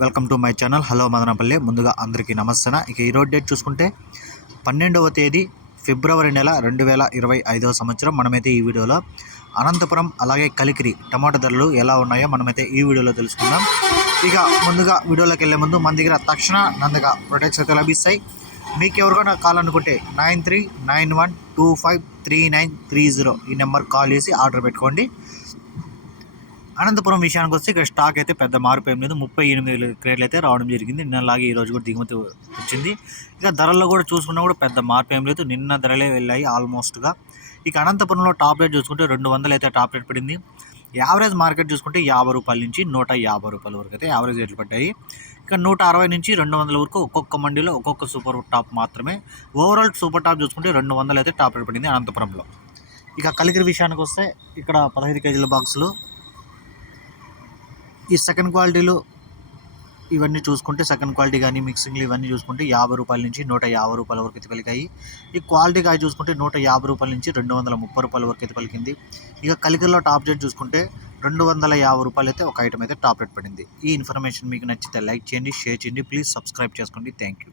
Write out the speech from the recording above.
Welcome to my channel. Hello Madanapalle. ముందుగా అందరికీ నమస్తే ఇక ఈరోజు డేట్ చూసుకుంటే పన్నెండవ తేదీ ఫిబ్రవరి నెల రెండు వేల ఇరవై ఐదవ సంవత్సరం. మనమైతే ఈ వీడియోలో అనంతపురం అలాగే కలికిరి టమాటా ధరలు ఎలా ఉన్నాయో మనమైతే ఈ వీడియోలో తెలుసుకుందాం. ఇక ముందుగా వీడియోలోకి వెళ్ళే ముందు మన దగ్గర తక్షణ నందగా ప్రొడక్ట్స్ అయితే లభిస్తాయి. మీకు ఎవరికైనా కావాలనుకుంటే nine three nine one two five three nine three zero ఈ నెంబర్ కాల్ చేసి ఆర్డర్ పెట్టుకోండి. అనంతపురం విషయానికి వస్తే ఇక్కడ స్టాక్ అయితే పెద్ద మార్పు ఏం లేదు. ముప్పై ఎనిమిది వేల క్రేట్లు అయితే రావడం జరిగింది. నిన్నలాగే ఈరోజు కూడా దిగుమతి వచ్చింది. ఇక ధరల్లో కూడా చూసుకున్నా కూడా పెద్ద మార్పు ఏం లేదు. నిన్న ధరలే వెళ్ళాయి ఆల్మోస్ట్గా ఇక అనంతపురంలో టాప్ రేట్ చూసుకుంటే రెండు వందలు అయితే టాప్ రేట్ పడింది. యావరేజ్ మార్కెట్ చూసుకుంటే యాభై రూపాయల నుంచి నూట యాభై రూపాయల వరకు అయితే యావరేజ్ రేట్లు పడ్డాయి. ఇక నూట అరవై నుంచి రెండు వందల వరకు ఒక్కొక్క మండీలో ఒక్కొక్క సూపర్ టాప్ మాత్రమే. ఓవరాల్ సూపర్ టాప్ చూసుకుంటే రెండు వందలు అయితే టాప్ రేట్ పడింది అనంతపురంలో. ఇక కలిగిరి విషయానికి వస్తే ఇక్కడ పదహైదు కేజీల బాక్సులు ఈ సెకండ్ క్వాలిటీలో ఇవన్నీ చూసుకుంటే సెకండ్ క్వాలిటీ కానీ మిక్సింగ్లు ఇవన్నీ చూసుకుంటే యాభై రూపాయల నుంచి నూట యాభై రూపాయల వరకు అయితే పలికాయి ఈ క్వాలిటీ కాయ చూసుకుంటే నూట యాభై రూపాయల నుంచి రెండు వందల ముప్పై రూపాయల వరకు అయితే పలికింది ఇక కలికల్లో టాప్ రేట్ చూసుకుంటే రెండు వందల యాభై రూపాయలు అయితే ఒక ఐటమ్ అయితే టాప్ రేట్ పడింది. ఈ ఇన్ఫర్మేషన్ మీకు నచ్చితే లైక్ చేయండి షేర్ చేయండి. ప్లీజ్ సబ్స్క్రైబ్ చేసుకోండి. Thank you